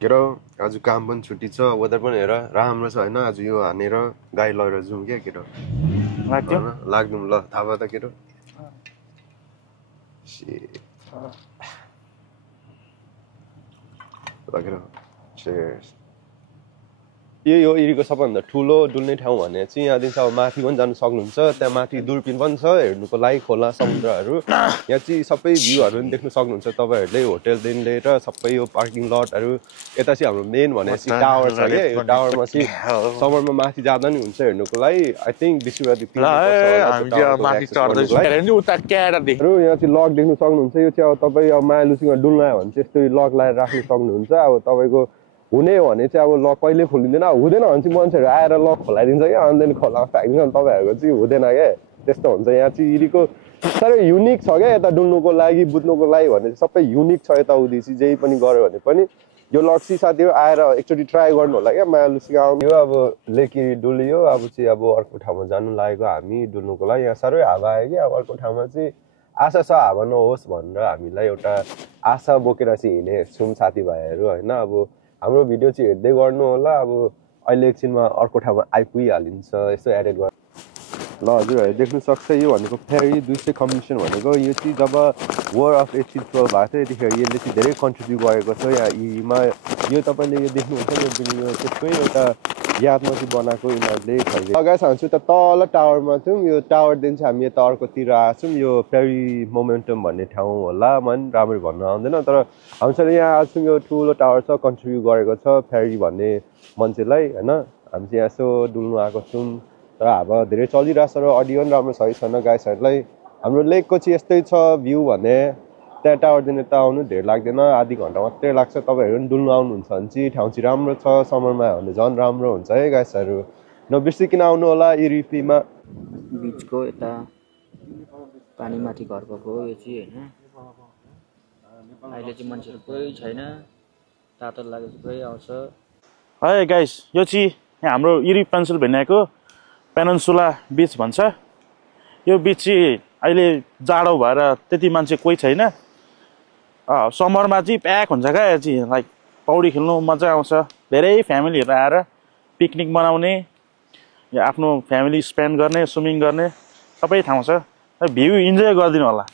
के र आज काम पनि छुट्टी छ वेदर पनि हेर राम्रो छ हैन आज यो हानेर गाई लगेर जाउँ के र लाग्यो लाग्नु ल थाहा भयो त के र लगेर cheers यो इरीको सबभन्दा ठुलो डुल्ने ठाउँ भने चाहिँ यहाँदेखि अब माथि पनि जानु सक्नुहुन्छ त्यहाँ माथि दुर्पिन पनि छ हेर्नुको लागि खोला समुद्रहरू यहाँ चाहिँ सबै भ्यूहरू पनि देख्न सक्नुहुन्छ तपाईहरुले होटलदेखि लिएर सबै यो पार्किङ लटहरू यता चाहिँ हाम्रो मेन भनेपछि टावर छ के यो टावरमा चाहिँ समरमा माथि जाँदा नि हुन्छ हेर्नुको लागि आई थिंक विश्वव्यापी यहाँ चाहिँ लक देख्न सक्नुहुन्छ यो चाहिँ अब तपाईँ अब मायालुसीमा डुल्न आयो भने चाहिँ यस्तो लक लगाएर राख्न सक्नुहुन्छ अब तपाईँको हुने भने चाहिँ अब लक कहिले खोलिँदैन हुँदैन भने चाहिँ मान्छेहरू आएर लक खोलाइदिन्छ क्या अनि खोलामा फ्याँकिदिन्छ तपाईँहरूको चाहिँ हुँदैन क्या त्यस्तो हुन्छ यहाँ चाहिँ इरीको साह्रै युनिक छ क्या यता डुल्नुको लागि बुझ्नुको लागि भने चाहिँ सबै युनिक छ यताउति चाहिँ जेही पनि गऱ्यो भने पनि यो लक्सी साथीहरू आएर एकचोटि ट्राई गर्नु होला क्या मायालुसीको आउनु अब लेक इरी डुल्यो अब चाहिँ अब अर्को ठाउँमा जानु लागेको हामी डुल्नुको लागि यहाँ साह्रै हावा आयो कि अब अर्को ठाउँमा चाहिँ आशा छ हावा नहोस् भनेर हामीलाई एउटा आशा बोकेर चाहिँ हिँडेको छौँ साथीभाइहरू होइन अब हाम्रो भिडियो चाहिँ हेर्दै गर्नु होला अब अहिले एकछिनमा अर्को ठाउँमा आइपुगिहालिन्छ यसो एडिट गर्नु ल हजुरहरू देख्नु सक्छ यो भनेको फेरि 200 कमिसन भनेको यो चाहिँ जब वार अफ 1812 भएको थियो यतिखेर यसले चाहिँ धेरै कन्ट्रिब्युट गरेको छ यहाँ इरीमा यो तपाईँले यो देख्नुहुन्छ यो त्यसकै एउटा यादमा चाहिँ बनाएको यिनीहरूले लगाएर हान्छु त तल टावरमा थियौँ यो टावरदेखि चाहिँ हामी यता अर्कोतिर आएको छौँ यो फेरि मोमेन्टम भन्ने ठाउँ होला मैले राम्ररी भन्न आउँदैन तर हामीसँग यहाँ आएको छौँ यो ठुलो टावर छ कन्ट्रिब्युट गरेको छ फेरि भन्ने मान्छेलाई होइन हामी चाहिँ यहाँ यसो डुल्नु आएको छौँ तर हावा धेरै चलिरहेको छ र अडियो पनि राम्रो छ छैन गाइसहरूलाई हाम्रो लेकको चाहिँ यस्तै छ भ्यू भने त्यहाँ टावरदेखि यता आउनु धेरै लाग्दैन आधी घन्टा मात्रै लाग्छ तपाईँहरू पनि डुल्नु आउनुहुन्छ भने चाहिँ ठाउँ चाहिँ राम्रो छ समरमा भने झन् राम्रो हुन्छ है गाइसहरू नबिर्सिकन आउनु होला इरिपीमा बिचको यता पानीमाथि घर भएको यो चाहिँ होइन अहिले चाहिँ मान्छेहरू पुरै छैन तातो लागेपछि पुरै आउँछ है गाइस यो चाहिँ हाम्रो इरी पेन्सिल्भेनियाको पेनिनसुला बिच भन्छ यो बिच चाहिँ अहिले जाडो भएर त्यति मान्छे कोही छैन समरमा चाहिँ प्याक हुन्छ क्या यो चाहिँ लाइक पौडी खेल्नु मजा आउँछ धेरै फ्यामिलीहरू आएर पिकनिक मनाउने या आफ्नो फ्यामिली स्पेन्ड गर्ने स्विमिङ गर्ने सबै ठाउँ छ भ्यू इन्जोय गरिदिनु होला